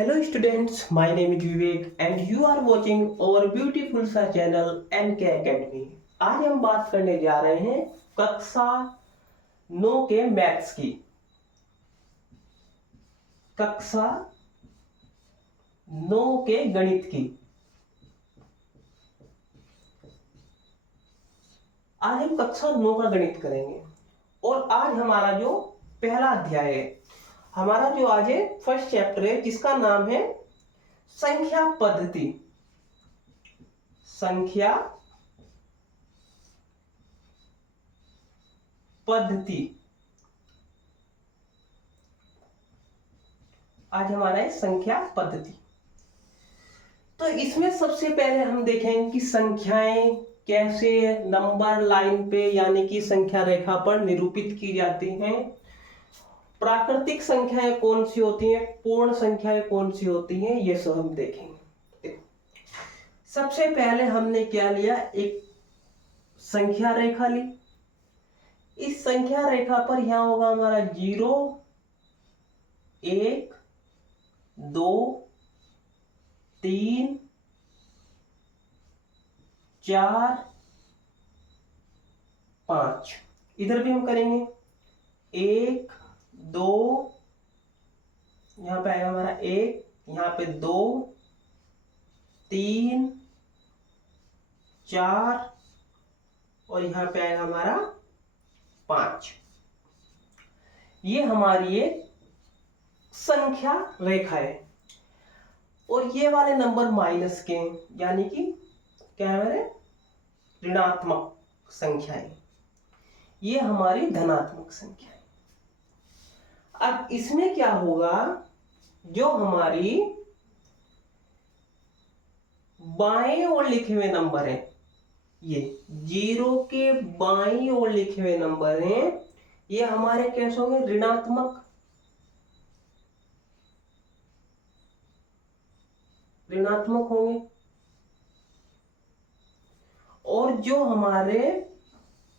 Hello students, my name is Vivek and you are watching our beautiful सा channel NK Academy। आज हम बात करने जा रहे हैं कक्षा 9 के मैथ्स की। कक्षा 9 के गणित की। आज हम कक्षा 9 का गणित करेंगे और आज हमारा जो पहला अध्याय है, हमारा जो आज है फर्स्ट चैप्टर है, जिसका नाम है संख्या पद्धति। संख्या पद्धति आज हमारा है संख्या पद्धति। तो इसमें सबसे पहले हम देखेंगे कि संख्याएं कैसे नंबर लाइन पे यानी कि संख्या रेखा पर निरूपित की जाती हैं। प्राकृतिक संख्याएं कौन सी होती हैं, पूर्ण संख्याएं कौन सी होती हैं, ये सब हम देखेंगे। सबसे पहले हमने क्या लिया, एक संख्या रेखा ली। इस संख्या रेखा पर यहां होगा हमारा 0 1 2 3 4 5। इधर भी हम करेंगे 1 2, यहां पे आएगा हमारा 1, यहां पे 2 3 4 और यहां पे आएगा हमारा 5। ये हमारी एक संख्या रेखा है और ये वाले नंबर माइनस के, यानी कि क्या है मेरे ऋणात्मक संख्याएं, ये हमारी धनात्मक संख्या है। अब इसमें क्या होगा, जो हमारी बाएं ओर लिखे हुए नंबर हैं, ये 0 के बाईं ओर लिखे हुए नंबर हैं, ये हमारे कैसे होंगे, ऋणात्मक। ऋणात्मक होंगे। और जो हमारे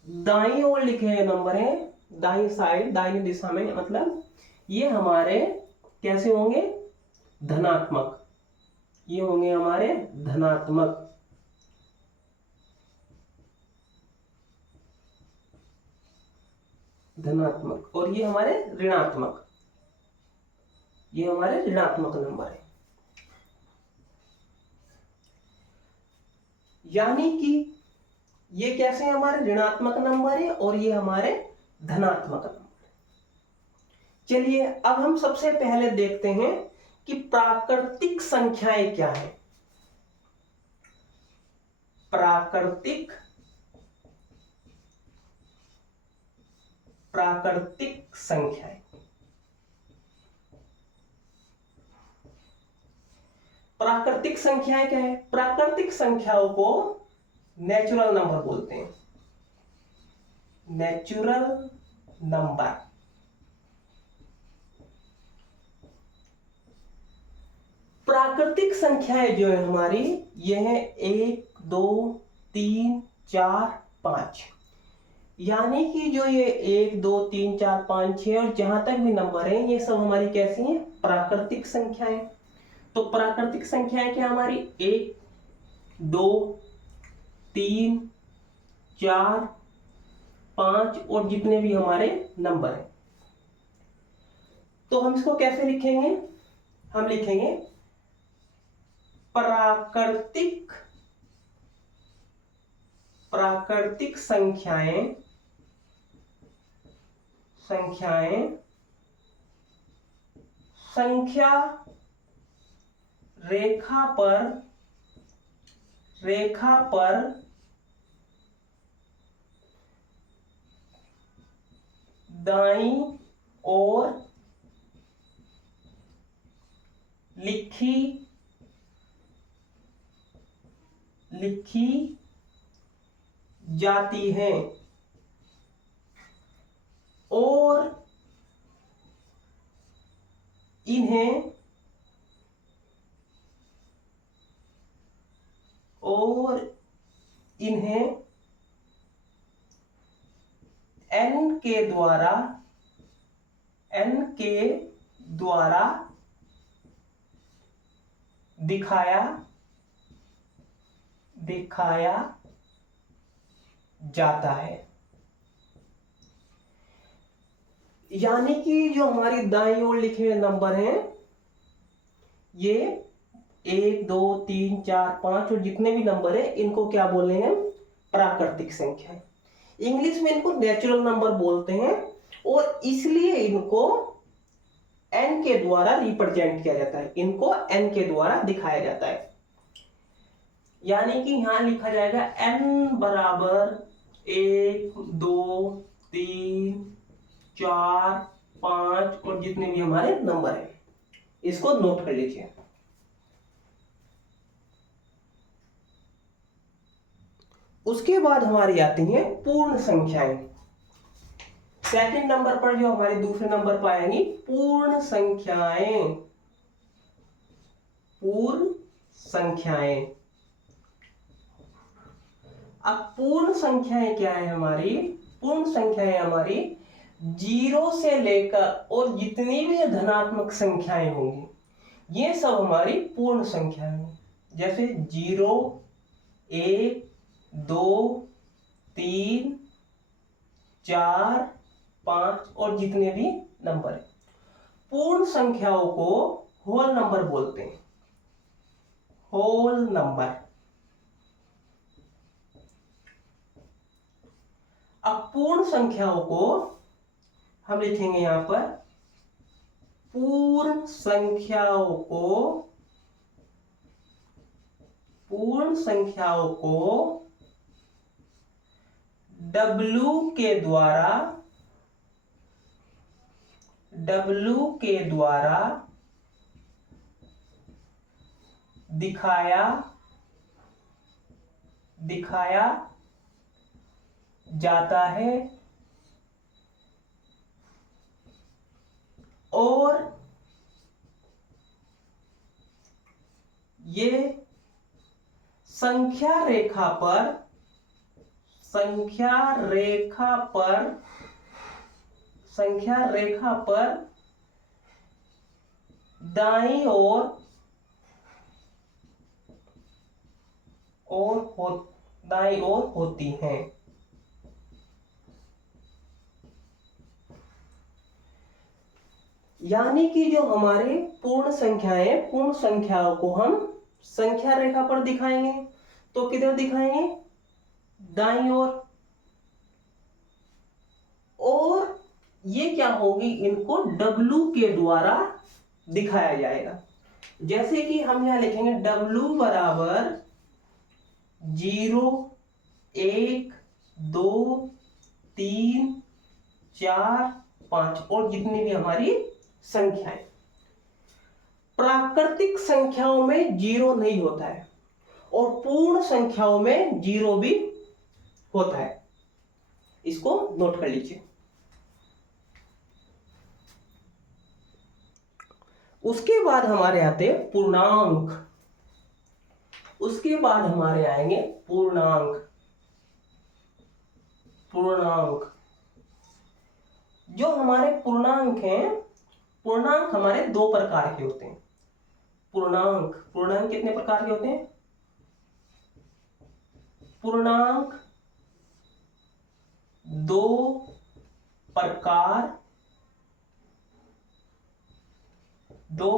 दाईं ओर लिखे हुए नंबर हैं, दाईं साइड दाईं दिशा में, मतलब ये हमारे कैसे होंगे, धनात्मक। ये होंगे हमारे धनात्मक। धनात्मक और ये हमारे ऋणात्मक। ये हमारे ऋणात्मक नंबर है। यानी कि ये कैसे हमारे ऋणात्मक नंबर है और ये हमारे धनात्मक नंबर। चलिए अब हम सबसे पहले देखते हैं कि प्राकृतिक संख्याएं क्या है। प्राकृतिक संख्याएं। प्राकृतिक संख्याएं क्या है, प्राकृतिक संख्याओं को नेचुरल नंबर बोलते हैं। Natural number. प्राकृतिक संख्याएं जो है हमारी, ये है 1 2 3 4 5। यानी कि जो ये 1 2 3 4 5 6 और जहां तक भी नंबर है, ये सब हमारी कैसी हैं, प्राकृतिक संख्याएं। तो प्राकृतिक संख्याएं क्या हमारी, 1 2 3 4 5 और जितने भी हमारे नंबर हैं। तो हम इसको कैसे लिखेंगे, हम लिखेंगे प्राकृतिक संख्याएं संख्या रेखा पर दाईं ओर लिखी जाती हैं और इन्हें n के द्वारा दिखाया दिखाया जाता है। यानी कि जो हमारी दाईं ओर लिखे हुए नंबर हैं ये 1 2 3 4 5 और जितने भी नंबर है इनको क्या बोले हैं? प्राकृतिक संख्या। इंग्लिश में इनको नेचुरल नंबर बोलते हैं और इसलिए इनको n के द्वारा रिप्रेजेंट किया जाता है, इनको n के द्वारा दिखाया जाता है। यानी कि यहां लिखा जाएगा n बराबर 1 2 3 4 5 और जितने भी हमारे नंबर हैं इसको नोट कर लीजिए। उसके बाद हमारी आती हैं पूर्ण संख्याएं। सेकंड नंबर पर जो हमारे दूसरे नंबर पर आएंगी पूर्ण संख्याएं। पूर्ण संख्याएं। अब पूर्ण संख्याएं क्या है हमारी? पूर्ण संख्याएं हमारी 0 से लेकर और जितनी भी धनात्मक संख्याएं होंगी ये सब हमारी पूर्ण संख्याएं होंगी। जैसे 0 1 2 3 4 5 और जितने भी नंबर है। पूर्ण संख्याओं को होल नंबर बोलते हैं। Whole number. अब पूर्ण संख्याओं को हम लिखेंगे यहां पर पूर्ण संख्याओं को W के द्वारा दिखाया जाता है और ये संख्या रेखा पर दाईं ओर होती हैं। यानी कि जो हमारे पूर्ण संख्याओं को हम संख्या रेखा पर दिखाएंगे तो किधर दिखाएंगे? दाईं ओर। और ये क्या होगी? इनको W के द्वारा दिखाया जाएगा। जैसे कि हम यहां लिखेंगे W बराबर 0 1 2 3 4 5 और जितनी भी हमारी संख्याएं। प्राकृतिक संख्याओं में 0 नहीं होता है और पूर्ण संख्याओं में 0 भी होता है। इसको नोट कर लीजिए। उसके बाद हमारे आते हैं पूर्णांक। उसके बाद हमारे आएंगे पूर्णांक। जो हमारे पूर्णांक हैं, पूर्णांक हमारे दो प्रकार के होते हैं। पूर्णांक कितने प्रकार के होते हैं? पूर्णांक दो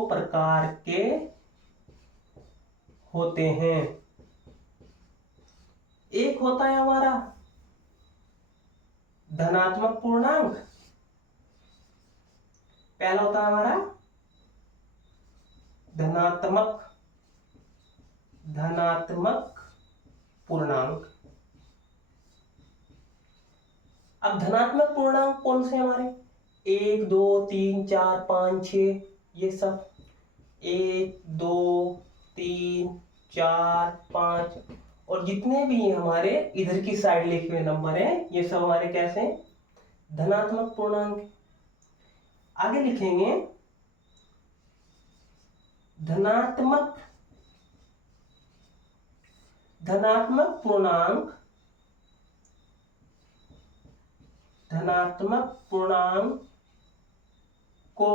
प्रकार के होते हैं। एक होता है हमारा धनात्मक पूर्णांक। पहला होता है हमारा धनात्मक पूर्णांक। अब धनात्मक पूर्णांक कौन से हमारे? 1 2 3 4 5 6 ये सब 1 2 3 4 5 और जितने भी हमारे इधर की साइड लिखे हुए नंबर हैं ये सब हमारे कैसे हैं? धनात्मक पूर्णांक। आगे लिखेंगे धनात्मक पूर्णांक को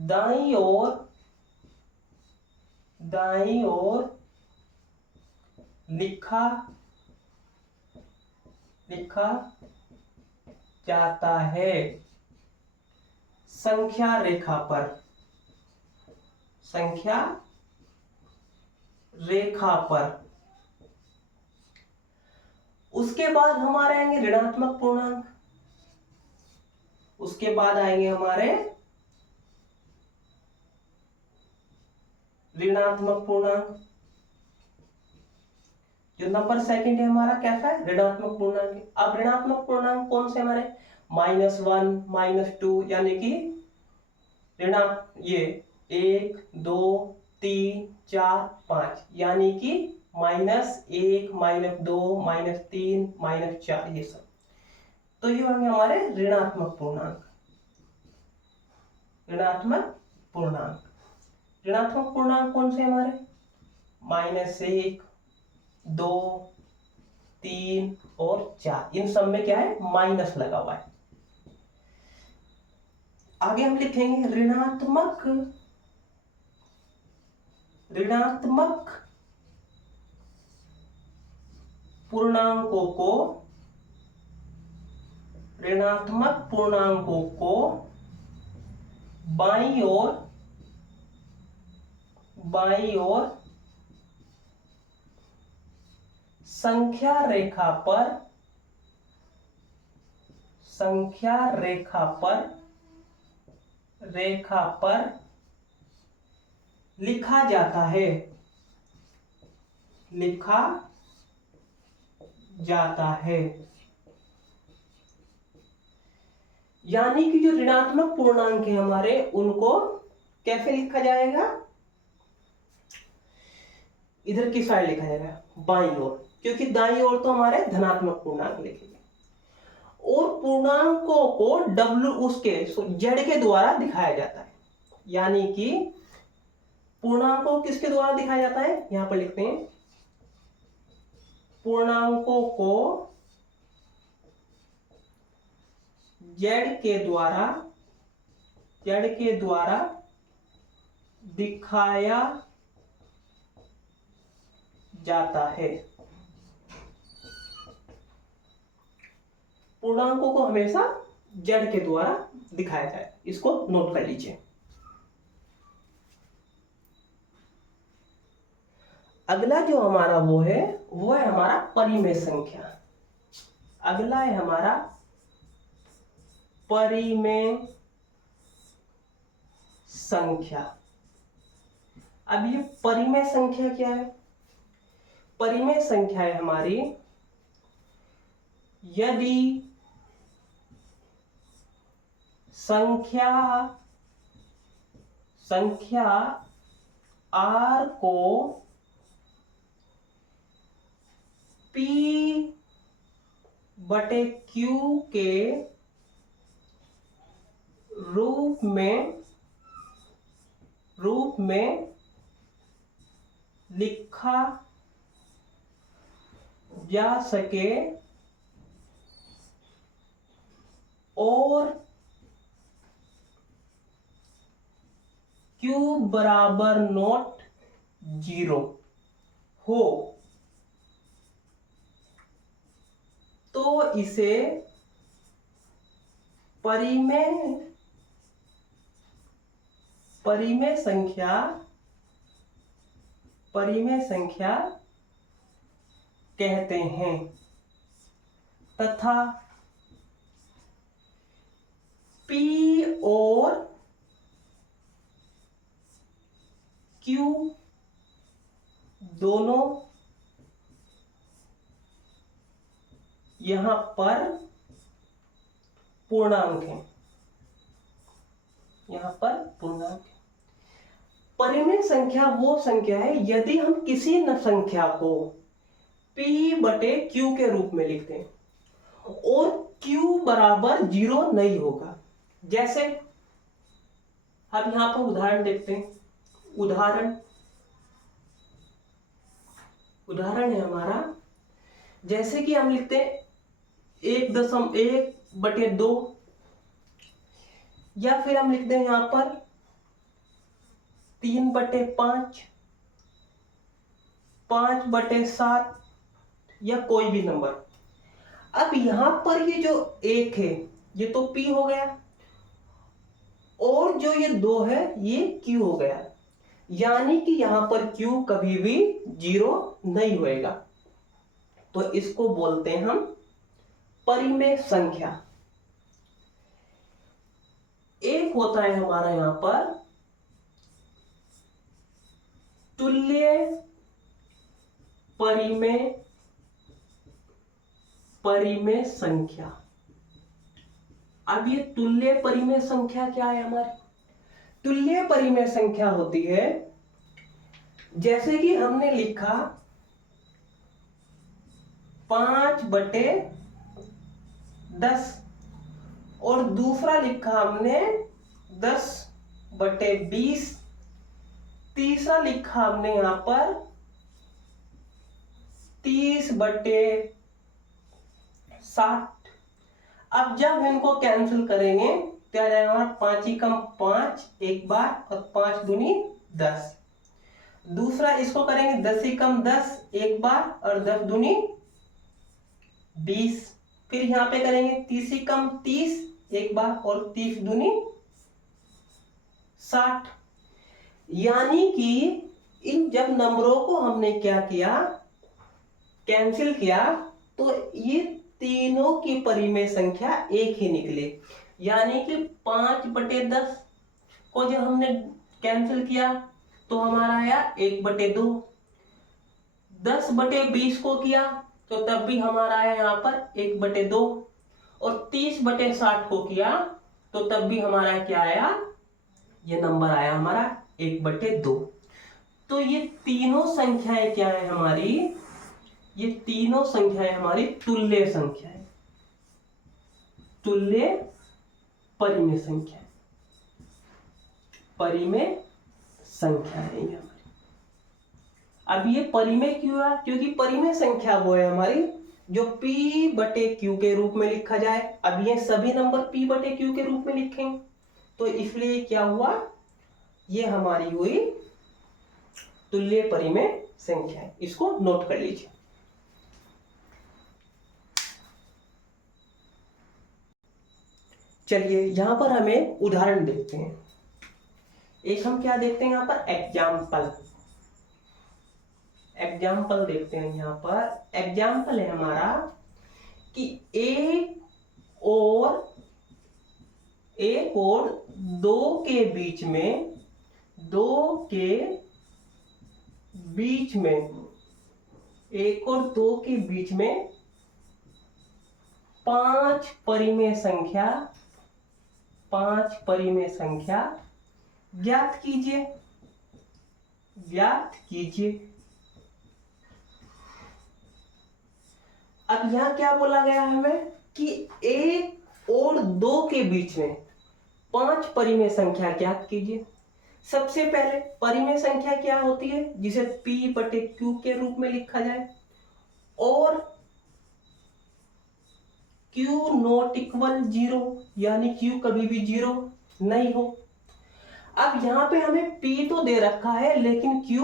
दाईं ओर लिखा जाता है संख्या रेखा पर। उसके बाद हमारे आएंगे ऋणात्मक पूर्णांक। उसके बाद आएंगे हमारे ऋणात्मक पूर्णांक। जो नंबर सेकंड है हमारा कैसा है, ऋणात्मक पूर्णांक है। अब ऋणात्मक पूर्णांक कौन से हमारे, -1 -2, यानी कि ये 1 2 3 4 5, यानी कि -1 -2 -3 -4, ये सब। तो ये होंगे हमारे ऋणात्मक पूर्णांक। ऋणात्मक पूर्णांक कौन से हमारे, -1 2 3 और 4, इन सब में क्या है, माइनस लगा हुआ है। आगे हम लिखेंगे ऋणात्मक पूर्णांकों को बाईं ओर संख्या रेखा पर लिखा जाता है। यानी कि जो ऋणात्मक पूर्णांक है हमारे, उनको कैसे लिखा जाएगा, इधर की साइड लिखा जाएगा, बाईं ओर, क्योंकि दाईं ओर तो हमारे धनात्मक पूर्णांक लिखेंगे। और पूर्णांकों को जेड के द्वारा दिखाया जाता है। यानी कि पूर्णांकों को किसके द्वारा दिखाया जाता है, यहां पर लिखते हैं, पूर्णांकों को जेड के द्वारा दिखाया जाता है। पूर्णांकों को हमेशा जेड के द्वारा दिखाया जाए, इसको नोट कर लीजिए। अगला जो हमारा वो है हमारा परिमेय संख्या। अगला है हमारा परिमेय संख्या। अब ये परिमेय संख्या क्या है, परिमेय संख्या है हमारी यदि संख्या r को P/Q के रूप में लिखा जा सके और Q बराबर नॉट 0 हो, तो इसे परिमेय संख्या कहते हैं। तथा P और Q दोनों यहां पर पूर्णांक हैं। परिमेय संख्या वो संख्या है यदि हम किसी न संख्या को P/Q के रूप में लिखते हैं और Q बराबर 0 नहीं होगा। जैसे अब यहां पर उदाहरण देखते हैं। उदाहरण है हमारा, जैसे कि हम लिखते हैं 1.1/2, या फिर हम लिखते हैं यहां पर 3/5, 5/7 या कोई भी नंबर। अब यहां पर ये जो 1 है ये तो P हो गया, और जो ये 2 है ये Q हो गया, यानी कि यहां पर Q कभी भी 0 नहीं होएगा। तो इसको बोलते हैं हम परिमेय संख्या। एक होता है हमारा यहां पर तुल्य परिमेय संख्या। अब ये तुल्य परिमेय संख्या क्या है हमारी? तुल्य परिमेय संख्या होती है, जैसे कि हमने लिखा 5/10 और दूसरा लिखा हमने 10/20, तीसरा लिखा हमने यहां पर 30/60। अब जब इनको कैंसिल करेंगे क्या जाएगा? 5 ही कम 5 एक बार और 5 दूनी 10। दूसरा इसको करेंगे 10 ही कम 10 एक बार और 10 दूनी 20। फिर यहां पे करेंगे 30 ही कम 30 एक बार और 30 दूनी 60। यानी कि इन जब नंबरों को हमने क्या किया, कैंसिल किया, तो ये तीनों की परिमेय संख्या एक ही निकले। यानी कि 5/10 को जब हमने कैंसिल किया तो हमारा आया 1/2। 10/20 को किया तो तब भी हमारा आया यहाँ पर 1/2, और 30/60 को किया तो तब भी हमारा क्या आया? ये नंबर आया हमारा 1/2। तो ये तीनों संख्याएं क्या है हमारी? ये तीनों संख्याएं हमारी तुल्य संख्या है, तुल्य परिमेय संख्या, परिमेय संख्या है ये हमारी। अब ये परिमेय क्यों है? क्योंकि परिमेय संख्या वो है हमारी जो P/Q के रूप में लिखा जाए। अब ये सभी नंबर P/Q के रूप में लिखेंगे, तो इसलिए क्या हुआ? ये हमारी हुई तुल्य परिमेय संख्या है। इसको नोट कर लीजिए। चलिए यहां पर हमें उदाहरण देखते हैं। एक हम क्या देखते हैं यहां पर? एग्जाम्पल देखते हैं। यहां पर एग्जाम्पल है हमारा कि एक और दो के बीच में, एक और दो के बीच में 5 परिमेय संख्या ज्ञात कीजिए। अब यहां क्या बोला गया है हमें कि एक और दो के बीच में 5 परिमेय संख्या ज्ञात कीजिए। सबसे पहले परिमेय संख्या क्या होती है? जिसे P/Q के रूप में लिखा जाए, और Q नॉट इक्वल 0, यानी Q कभी भी 0 नहीं हो। अब यहां पे हमें P तो दे रखा है लेकिन Q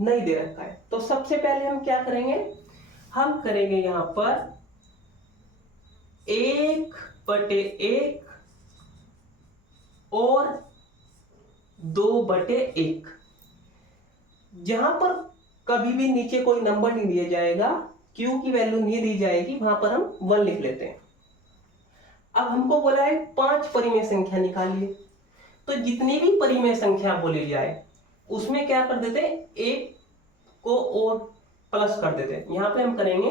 नहीं दे रखा है, तो सबसे पहले हम क्या करेंगे? हम करेंगे यहां पर 1/1 और 2/1। जहां पर कभी भी नीचे कोई नंबर नहीं दिया जाएगा, Q की वैल्यू नहीं दी जाएगी, वहां पर हम 1 लिख लेते हैं। अब हमको बोला है 5 परिमेय संख्या निकालिए, तो जितनी भी परिमेय संख्या बोली जाए उसमें क्या कर देते हैं? एक को और प्लस कर देते हैं। यहां पे हम करेंगे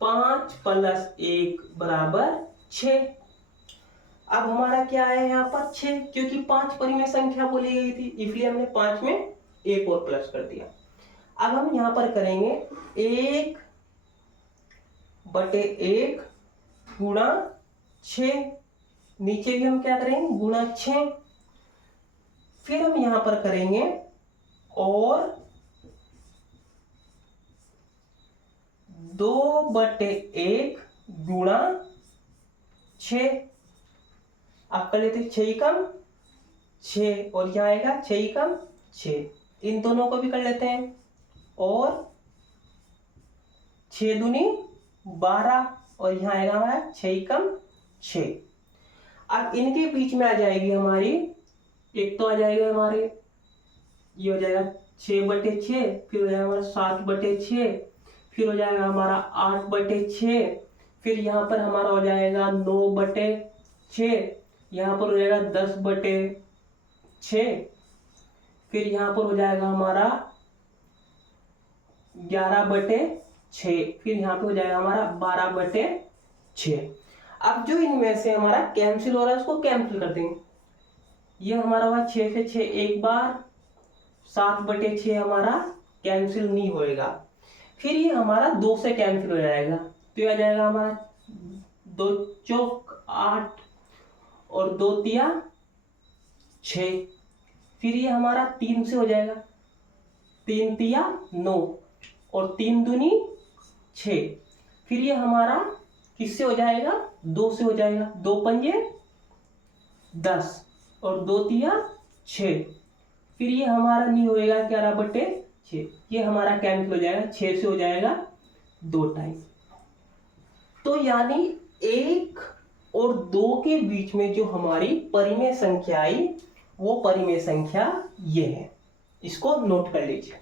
5 + 1 = 6। अब हमारा क्या है यहाँ पर? 6, क्योंकि 5 परिमेय संख्या बोली गई थी, इसलिए हमने 5 में एक और प्लस कर दिया। अब हम यहां पर करेंगे 1/1 गुणा 6, नीचे भी हम क्या करेंगे? गुणा 6। फिर हम यहां पर करेंगे और 2/1 गुणा 6। आप कर लेते 6 कम 6 और यहाँ आएगा 6 कम 6, इन दोनों को भी कर लेते हैं। और 6 दूनी 12 और यहाँ आएगा हमारा 6 कम 6। अब इनके बीच में आ जाएगी हमारी, एक तो आ जाएगा हमारे, ये हो जाएगा 6/6, फिर हो जाएगा हमारा 7/6, फिर हो जाएगा हमारा 8/6, फिर यहाँ पर हमारा हो जाएगा 9/6, यहाँ पर हो जाएगा 10/6, फिर यहाँ पर हो जाएगा हमारा 11/6, फिर यहाँ पे हो जाएगा हमारा 12/6। अब जो इनमें से हमारा कैंसिल हो रहा है उसको कैंसिल कर देंगे। ये हमारा हुआ 6 से 6 एक बार, 7/6 हमारा कैंसिल नहीं होएगा। फिर ये हमारा 2 से कैंसिल हो जाएगा, तो आ जाएगा हमारा 2 चौक 8 और 2 तिया 6। फिर ये हमारा 3 से हो जाएगा, 3 तिया 9 और 3 दूनी 6। फिर ये हमारा किससे हो जाएगा, 2 से हो जाएगा, 2 पंजे 10 और 2 तिया 6। फिर ये हमारा नहीं होएगा 11/6, ये हमारा कैंसिल हो जाएगा, 6 से हो जाएगा 2 टाइम। तो यानी 1 और 2 के बीच में जो हमारी परिमेय संख्या आई वो परिमेय संख्या ये है, इसको नोट कर लीजिए।